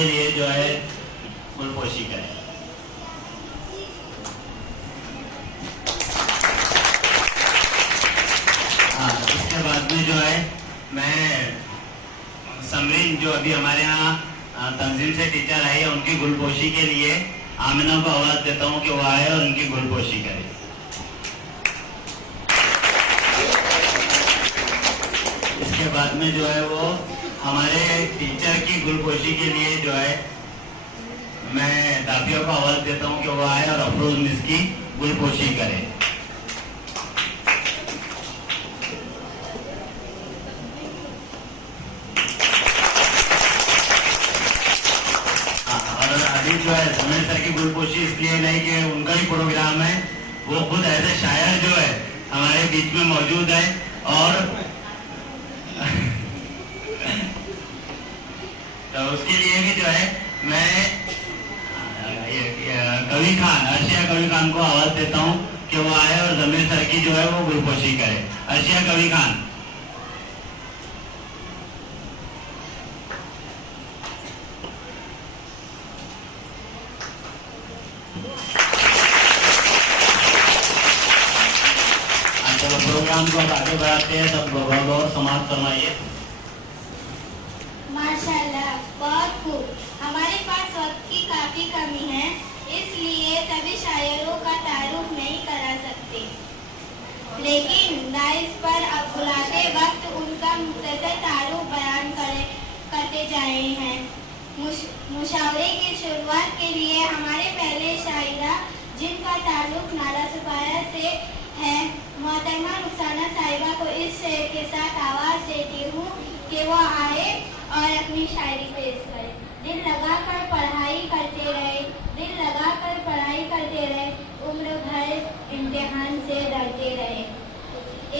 उसके लिए जो है गुलपोशी करें। हाँ, इसके बाद में जो है मैं समरीन जो अभी हमारे यहाँ तंजीम से टीचर आई है, उनकी गुलपोशी के लिए आमिना को आवाज देता हूँ कि वो आए और उनकी गुलपोशी करे। इसके बाद में जो है वो हमारे टीचर की गुलपोशी के लिए जो है मैं दाफिया को आवाज देता हूँ कि वो आए और अफरोज मिस की गुलपोशी करे। और अभी जो है समय सर की गुलपोशी इसलिए नहीं कि उनका ही प्रोग्राम है, वो खुद ऐसे शायर जो है हमारे बीच में मौजूद है। और तो उसके लिए भी जो है मैं कवि खान, अर्शिया कवि खान को आवाज देता हूँ कि वो आए और जमीर सर की जो है वो गुलपोशी करे। अर्शिया कवि खान। चलो प्रोग्राम को आगे बढ़ाते हैं, सब बहुत समाप्त फरमाइए। माशाल्लाह, बहुत खूब। हमारे पास वक्त की काफी कमी है, इसलिए सभी शायरों का तारुफ नहीं करा सकते, लेकिन दाइस पर अब बुलाते वक्त उनका मुख्तसर तारुफ बयान करते जाए हैं। मुशावरे की शुरुआत के लिए हमारे पहले शायरा जिनका ताल्लुक नाला सुपारा से है, मोहतरमा रुखसाना साहिबा को इस शेर के साथ आवाज देती हूँ कि वो आए और अपनी शायरी पेश करें। दिल लगाकर पढ़ाई करते रहे, दिल लगाकर पढ़ाई करते रहे, उम्र भर इम्तिहान से डरते रहे,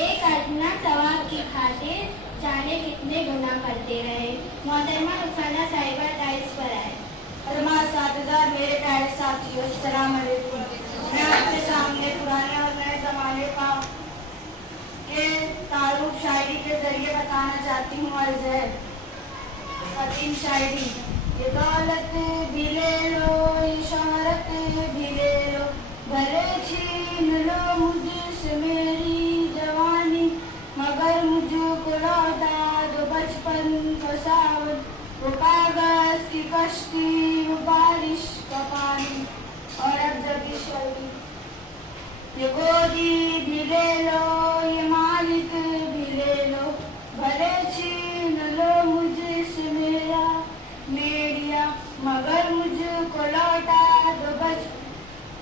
एक अदना सवाब की खातिर जाने कितने गुनाह करते रहे। मोहतरमा रुखसाना साहिबा दाइस पर आए। साथीदार, मेरे प्यारे साथियों, अस्सलाम वालेकुम। मैं आपके सामने पुराने और नए जमाने का ये तारुफ शायरी के जरिए बताना चाहती हूँ। अर्ज है कदीम शायरी। ये दौलत भी ले लो, ये शोहरत भी ले लो, भले छीन लो मुझसे मेरी जवानी, मगर मुझको लौटा दो बचपन का सावन, वो कागज की कश्ती, वो बारिश का पानी। और अब जब की शायरी। ये गोदी भी ले लो, ये मालिक भी ले लो, भले छीन लो मुझसे मेरा मेरिया, मगर मुझको लौटा दो बच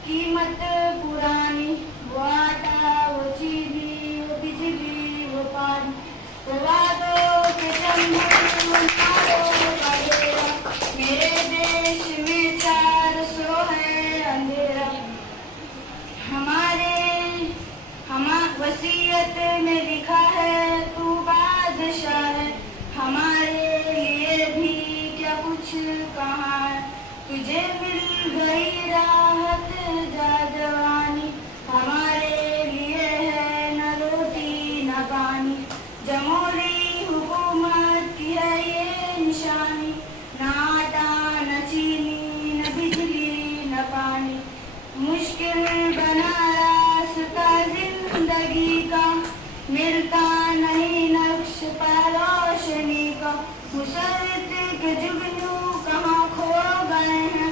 कीमत पुरानी, वो आटा, वो चीनी, वो बिजली, वो पानी, वो वादों के जंगल, वो नारों का डेरा, मेरे देश में 400 है अंधेरा। वसीयत में लिखा है तू बादशाह है, हमारे लिए भी क्या कुछ कहा है, तुझे मिल गई राहत जा जवानी, हमारे लिए है न रोटी न पानी, जमहूरी हुकूमत की है ये निशानी, न आटा न चीनी न बिजली न पानी, मुश्किल बना रास्ता जिंदगी का, मिलता नहीं नक्श पर रोशनी का, मुसर्रित के जुगनू कहाँ खो गए हैं,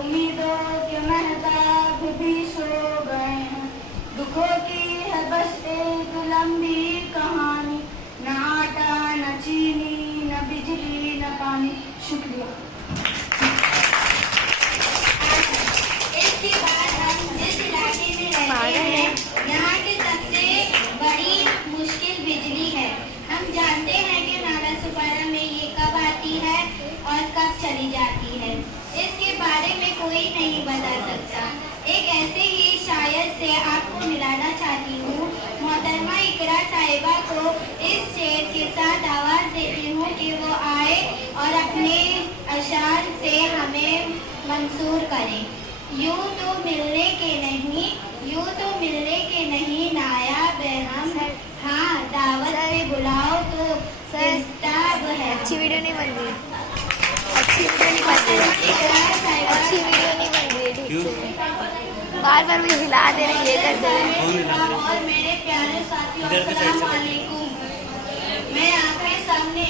उम्मीदों के महताब भी सो गए हैं, दुखों की है बस एक लंबी कहानी, न आटा न चीनी न बिजली न पानी। शुक्रिया। इसके बाद हम जिस इलाके में रहते हैं, यहाँ की सबसे बड़ी मुश्किल बिजली है। हम जानते हैं कि नाला सुपारा में ये कब आती है और कब चली जाती है, इसके बारे में कोई नहीं बता सकता। एक ऐसे ही शायर से आपको मिलाना चाहती हूँ। मोहतरमा इकरा साहिबा को इस शेर के साथ आवाज देती हूँ कि वो आए और अपने अशार से हमें मंसूर करें। यूं तो मिलने के नहीं, यूं तो मिलने के नहीं नायाब है हम, हाँ दावत पे बुलाओ तो किताब है। अच्छी वीडियो नहीं बन रही, अच्छी वीडियो नहीं बन रही। बार बार मुझे हिला दे रहे, ये कर दे रहे। और मेरे प्यारे साथियों, अस्सलाम वालेकुम। मैं आपके सामने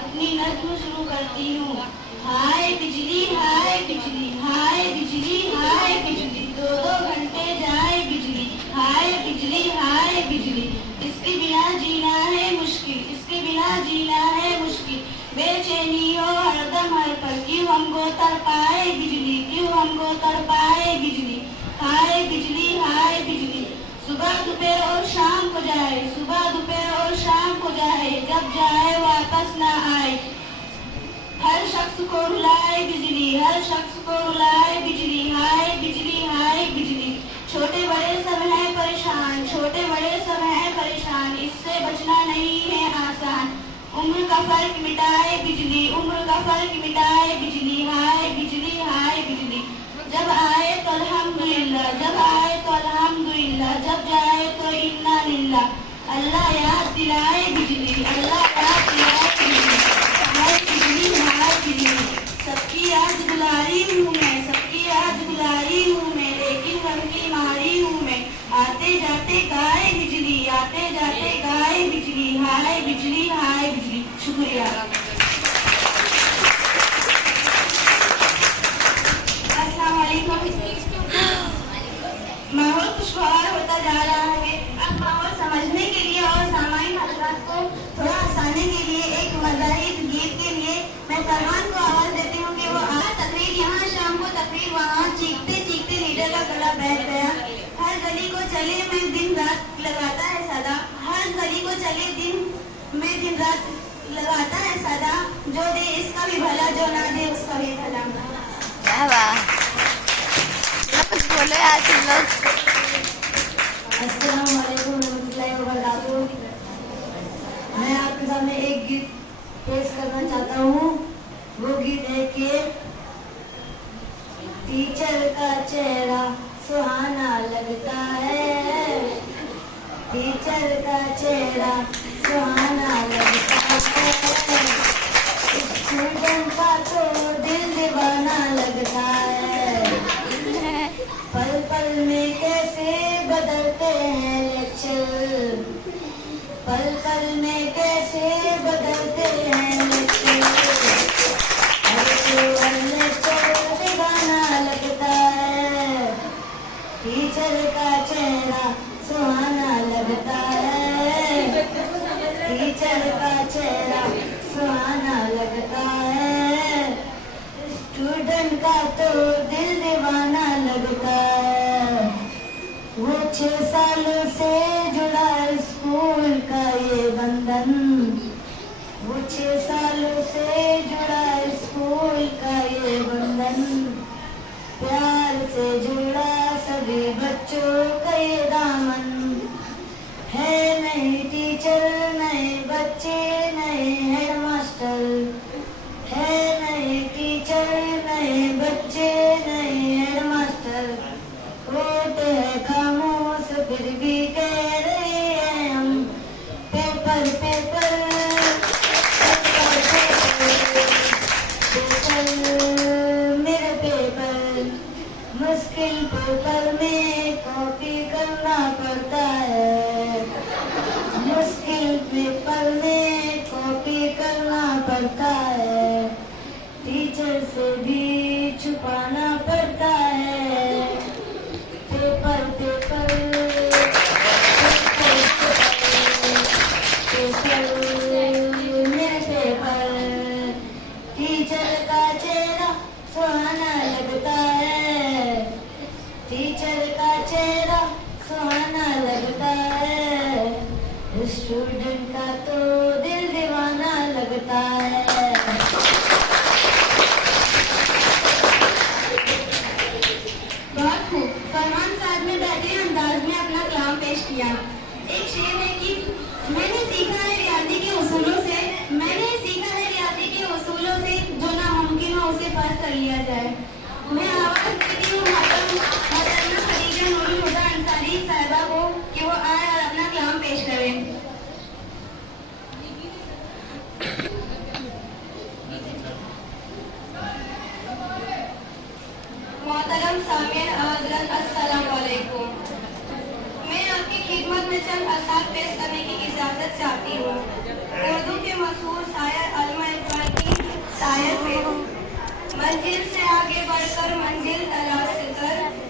अपनी नज्म शुरू करती हूँ। हाय बिजली, हाय बिजली, हाय बिजली, हाय बिजली, 2-2 घंटे जाए बिजली। हाय बिजली, हाय बिजली, इसके बिना जीना है मुश्किल, इसके बिना जीना है मुश्किल। बेचैनी हो हरदम हर पल, क्यों हमको तड़पाए बिजली, क्यों हमको तड़पाए बिजली। हाय बिजली, हाय बिजली, सुबह दोपहर और शाम को जाए, सुबह दोपहर और शाम को जाए, जब जाए वापस ना आए। हर शख्स को रुलाए बिजली, हर शख्स को रुलाए बिजली। हाय बिजली, हाय बिजली, छोटे बड़े सब हैं परेशान, छोटे बड़े सब हैं परेशान, इससे बचना नहीं है आसान। उम्र का फर्क मिटाए बिजली, उम्र का फर्क मिटाए बिजली। हाय बिजली, हाय बिजली, जब आए तो अल्हम्दुलिल्लाह, जब आए तो अल्हम्दुलिल्लाह, जब जाए तो इन्ना लिल्लाह। अल्लाह याद दिलाए बिजली, अल्लाह याद दिलाए बिजली। हाय बिजली, हाय बिजली, सबकी याद दुलारी हूँ मैं, सबकी याद दुलारी हूँ मैं, लेकिन गम की मारी हूँ मैं। आते जाते गाए बिजली, आते जाते गाए बिजली। हाय बिजली, हाय बिजली। शुक्रिया। अस्सलाम वालेकुम। माहौल खुशगवार होता जा रहा है। अब माहौल समझने के लिए और सामान्य हज़रात को थोड़ा हंसाने के लिए एक मज़ाही गीत के लिए मैं फरमान को आवाज़ देती हूँ कि वो तकरीर यहाँ, शाम को तकरीर वहाँ, चीखते चीखते लीडर का गला बैठ गया। हर गली को चले में दिन रात लगाता है सदा, हर गली को चले दिन में दिन रात लगाता है सदा, जो दे इसका भी भला, जो ना दे उसका भी भला। वाह वाह, कुछ बोलो यार तुम लोग। अस्सलाम वालेकुम रहमतुल्लाहि व बरकातुहू। मैं आपके सामने एक गीत पेश करना चाहता हूँ। वो गीत है कि टीचर का चेहरा सुहाना लगता है, टीचर का चेहरा सुहाना लगता है, स्टूडेंट का तो दिल दीवाना लगता है। पल पल में कैसे बदलते हैं लेक्चर, पल पल में कैसे बदलते हैं लेक्चर, हर लेक्चर दीवाना लगता है, टीचर का चेहरा सुहाना लगता है, टीचर का चेहरा सुहाना लगता है, स्टूडेंट का तो दिल दीवाना लगता है। वो 6 सालों से जुड़ा स्कूल का ये बंधन, वो 6 सालों से जुड़ा स्कूल का ये बंधन, प्यार से जुड़ा सभी बच्चों का ये दामन है। नए टीचर, नए बच्चे, नए हेडमास्टर, है नए टीचर, नए बच्चे, नए हेडमास्टर, होते हैं खामोश फिर भी कह रहे हैं हम पेपर पेपर पेपर पेपर, मेरे पेपर। मुश्किल पेपर में कॉपी करना पड़ता है, मुश्किल पेपर में कॉपी करना पड़ता है, टीचर से भी छुपाना पड़ता है। पेपर पेपर पेपर, मेरे पेपर। टीचर का चेहरा सुहाना लगता है, टीचर का चेहरा सुहाना लगता है, स्टूडेंट का तो दिल दीवाना लगता है। बहुत खूब, फरमान साहब ने बेहतरीन अंदाज में अपना कलाम पेश किया। एक शेर है कि मैंने सीखा है रियाजी के उसूलों से, मैंने सीखा है रियाजी के उसूलों से, जो नामुमकिन हो उसे फर्ज कर लिया जाए। मैं आवाज़ देती हूँ मोहतरमा खदीजा नूरुल हुदा अंसारी साहिबा को कि वो आए और अपना कलाम पेश करें। मोहतरम सामीन हज़रत अस्सलाम वालेकुम। मैं आपकी खिदमत में चंद अल्फाज पेश करने की इजाज़त चाहती हूँ। उर्दू के मशहूर शायर अल्लामा इकबाल की शायर में मंजिल से आगे बढ़कर मंजिल तलाश कर